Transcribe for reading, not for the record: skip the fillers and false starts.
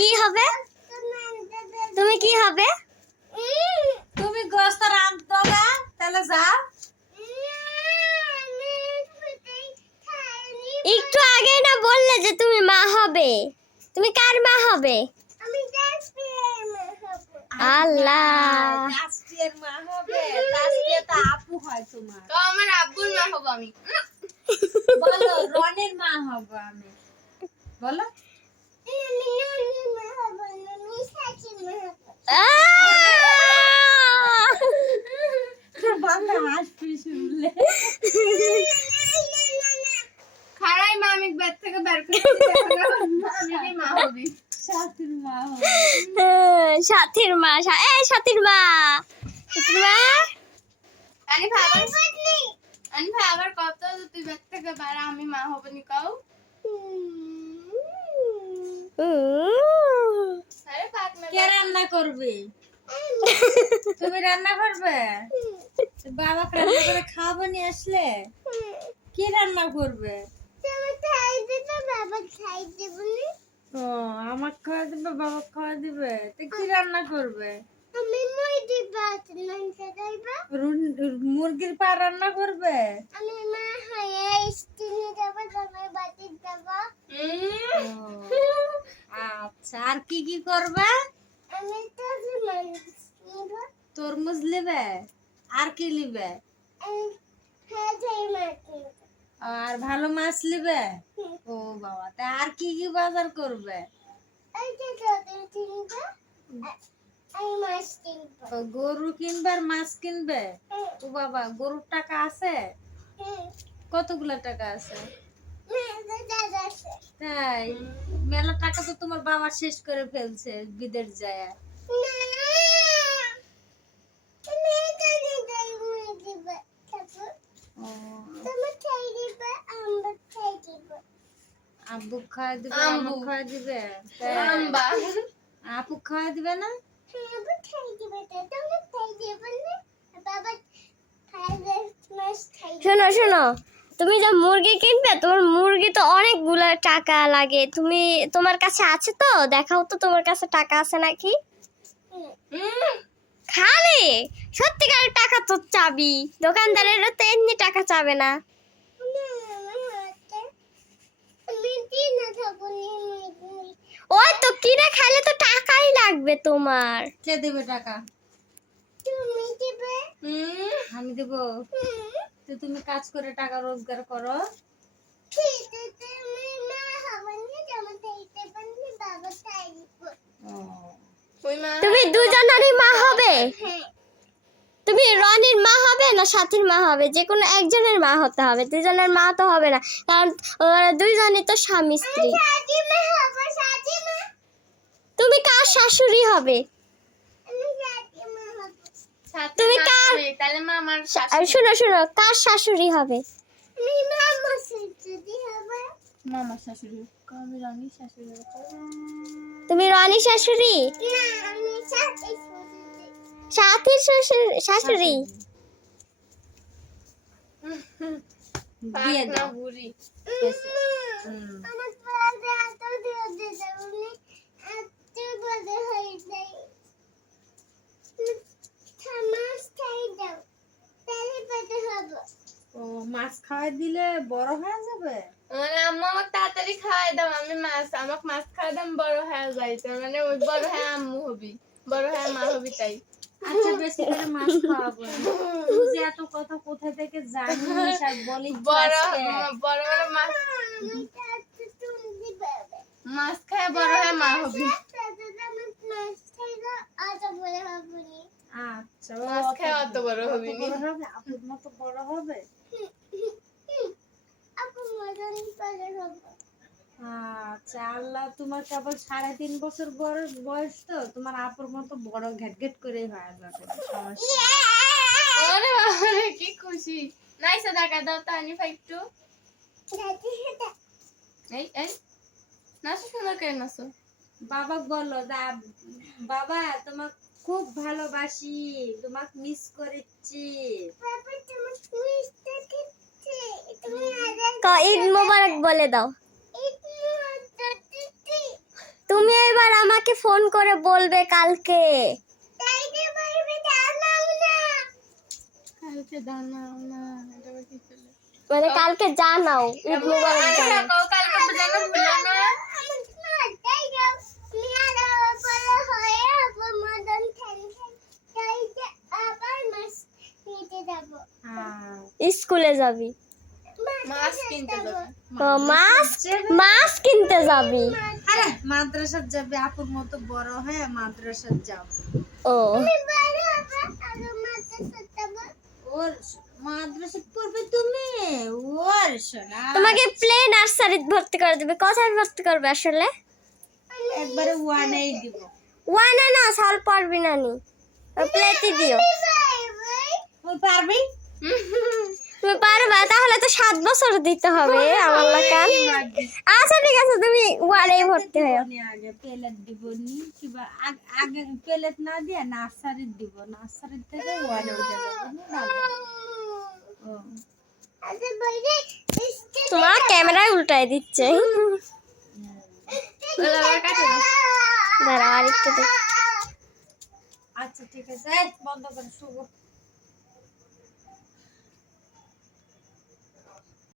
কি হবে? তুমি কি হবে? তুমি গোস্ত রাঁধতো না, তাহলে যাও। একটু আগে না বললে যে তুমি মা হবে, তুমি কার মা হবে? আল্লাহ, তাসফিয়ার মা হবে। তাসফিয়া তো আপু হয় তোমার। তো আমার আব্বুর মা হব আমি। বলো রনের মা হব আমি। বলো বাবা হাসবি শুনলে। খারাই মা আমি বেড থেকে বের করে দিতে আমি মা হবি। সাথীর মা হবে। সাথীর মা, সাথীর মা, সাথীর মা। আনি ভাই আবার কত তুই বেড থেকে বের আমি মা হব নি কও। আরে পাক মে কে রান্না করবে? তুমি রান্না করবে? বাবা রান্না করে খাওয়াবো নিয়ে আসলে কি রান্না করবে? ও আমাকে খাওয়া দিবে, বাবা খাওয়া দিবে, তো কি রান্না করবে? মুরগির পা রান্না করবে? ও, আচ্ছা, আর কি কি করবে? তরমুজ লিবে, আর কি লিবে? আর ভালো মাছ লিবে? ও বাবা, তা আর কি কি বাজার করবে? ও, গরু কিনবে আর মাছ কিনবে? ও বাবা, গরুর টাকা আছে? কতগুলা টাকা আছে? তাই? মেলা টাকা তো তোমার বাবা শেষ করে ফেলছে বিদেশ যায়। আব্বু খাওয়া দিবে, আম্মু খাওয়া দিবে, আম্বা আপু খাওয়া দিবে না? শোনো শোনো, তুমি যে মুরগি কিনবে, তোমার মুরগি তো অনেকগুলা টাকা লাগে। তোমার কাছে আছে তো? দেখাও তো তোমার কাছে টাকা আছে নাকি। খালি সত্যিকারের টাকা তো চাবি, দোকানদারেরও তো এমনি টাকা চাবে না। ওই তো কিনে খাইলে তো টাকাই লাগবে তোমার। কে দেবে টাকা? আমি দেবো? তো তুমি কাজ করে টাকা রোজগার করো। ও, ওই মা তুমি দুজনেরই মা হবে? তুমি রনির মা হবে না সাথীর মা হবে? যে কোনো একজনের মা হতে হবে, দুজনের মা তো হবে না, কারণ ওরা দুইজনই তো স্বামী স্ত্রী। তুমি কার শাশুড়ি হবে? তুমি কার? তাহলে মা আমার শোনো শোনো, কার শাশুড়ি হবে? মামার শাশুড়ি আমি রানী শাশুড়ি তুমি রনি শাশুড়ি, সাথীর শাশুড়ি। দিয়ে দাও। বুড়ি হুম। ও, মাছ খাওয়াই দিলে বড় হয়ে যাবে? মানে আম্মু আমাকে তাড়াতাড়ি খাওয়াই দাও, আমি আমাকে মাছ খাওয়াই দাম বড় হয়ে যাইতে, মানে ওই বড় হয়ে আম্মু হবি, বড় হয়ে মা হবি তাই। আচ্ছা, বেশি করে মাছ খাওয়াবো না। তুই যে এত কথা কোথা থেকে জানিস আর বলিস বড় আজকে? বড় বড় মাছ খায় বড় হয়ে মা হবি। আচ্ছা, ও মাছ খায় অত বড় হবি নি। বড় হবে, আপুর মতো বড় হবে। আচ্ছা, আল্লাহ তোমার কেবল 3.5 বছর বয়স, তো তোমার আপুর মতো বড় ঘেট ঘেট করে হয়ে যাবে, সমস্যা নেই। ওরে বাবা রে, কি খুশি। নাইসা টাকা দাও তো আনি ভাই একটু। এই নাচো সুন্দর করে নাচো। বাবা বলো, বাবা তোমাকে খুব ভালোবাসি, তোমাকে মিস করেছি। ঈদ মোবারক বলে দাও। তুমি এবার আমার আমাকে ফোন করে বলবে কালকে। কালকে জানাও না, এটা আবার কি ছিল? মানে কালকে জানাও, ঈদ মুবারক জানাও। কালকে জানো ভুলো না। হ্যাঁ। স্কুলে যাবি? মাছ কিনতে যাবে। ও, মাছ মাছ কিনতে যাবি? আরে মাদ্রাসাত যাবে, আপুর মতো বড় হয়ে মাদ্রাসাত যাবে। ও, ওর মাদ্রাসাত পড়বে তুমি, ওর সোনা তোমাকে প্লে নার্সারিতে ভর্তি করে দেবে। কোথায় ভর্তি করবে আসলে? একবারে ওয়ানেই দিব। ওয়ানে না, সাল পারবি না নি, প্লেতে দিও। তুই পারবি? তুমি পারবা? তাহলে তো 7 বছর দিতে হবে আমার লাকান। আচ্ছা ঠিক আছে, তুমি ওয়ানে ভর্তি হও। দিবনি আগে প্লেট দিবনি, কিবা আগে প্লেট না দিয়ে নার্সারিত দিব, নার্সারিত থেকে ওয়ানে উঠে যাবে। ও তোমার ক্যামেরায় উল্টাই দিচ্ছে। আবার কাটে দাও। দাঁড়াও আরেকটু দেখ। আচ্ছা ঠিক আছে, এই বন্ধ করে শুভ।